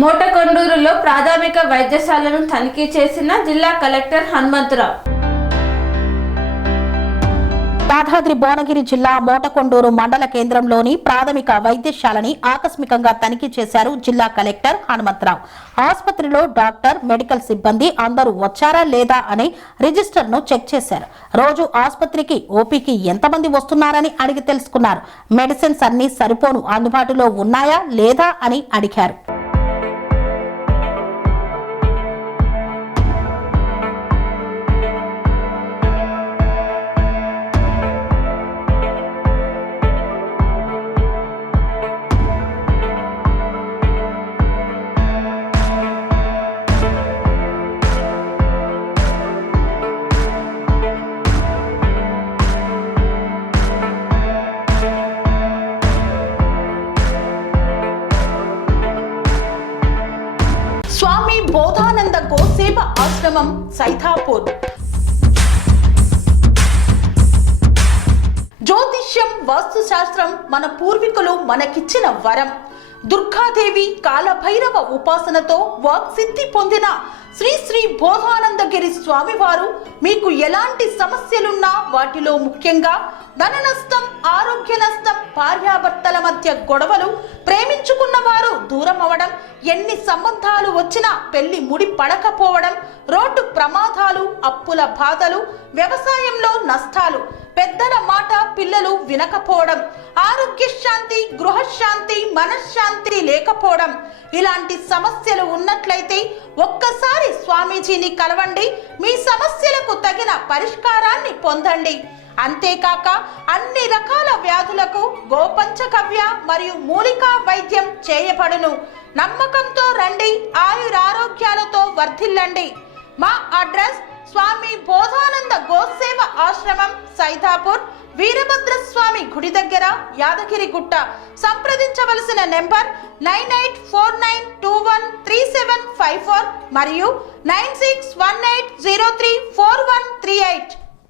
మోటకొండూరులో ప్రాథమిక వైద్యశాలను తనిఖీ చేసిన జిల్లా కలెక్టర్ హనుమంతరావు. యాదాద్రి భువనగిరి జిల్లా మోటకొండూరు మండల కేంద్రంలోని ప్రాథమిక వైద్యశాలని ఆకస్మికంగా తనిఖీ చేశారు జిల్లా కలెక్టర్ హనుమంతరావు. ఆసుపత్రిలో డాక్టర్, మెడికల్ సిబ్బంది అందరూ వచ్చారా లేదా అని రిజిస్టర్ ను చెక్ చేశారు. రోజు ఆసుపత్రికి ఓపీకి ఎంతమంది వస్తున్నారని అడిగి తెలుసుకున్నారు. మెడిసిన్స్ అన్ని సరిపోను అందుబాటులో ఉన్నాయా లేదా అని అడిగారు. స్వామి బోధానంద గోసేవ ఆశ్రమం సైథాపూర్. జ్యోతిష్యం, వాస్తుశాస్త్రం మన పూర్వీకులు మనకిచ్చిన వరం. దుర్గాదేవి, కాలభైరవ ఉపాసనతో వాక్సిద్ధి పొందిన శ్రీ శ్రీ బోధానందగిరి స్వామివారు మీకు ఎలాంటి సమస్యలున్నా, వాటిలో ముఖ్యంగా ధన నష్టం, ఆరోగ్య నష్టం, భార్యాభర్తల మధ్య గొడవలు, ప్రేమించుకున్న వారు దూరం అవడం, ఎన్ని సంబంధాలు వచ్చినా పెళ్లి ముడి పడకపోవడం, రోడ్డు ప్రమాదాలు, అప్పుల బాధలు, వ్యవసాయంలో నష్టాలు, పెద్దల మాట పిల్లలు వినకపోవడం, ఆరోగ్య శాంతి, గృహశాంతి, మనశ్శాంతి లేకపోవడం, ఇలాంటి సమస్యలు ఉన్నట్లయితే ఒక్కసారి స్వామీజీని కలవండి. మీ సమస్యలకు తగిన పరిష్కారాన్ని పొందండి. అంతేకాక అన్ని రకాల వ్యాధులకు గోపంచకవ్య మరియు మూలికా వైద్యం చేయబడును. నమ్మకంతో రండి, ఆయురారోగ్యాలతో వర్ధిల్లండి. మా అడ్రస్ స్వామి బోధానంద గోసేవ ఆశ్రమం, సైథాపూర్, వీరభద్రస్వామి గుడి దగ్గర, యాదగిరిగుట్ట. సంప్రదించవలసిన నెంబర్ 9849213754 మరియు 9618034138.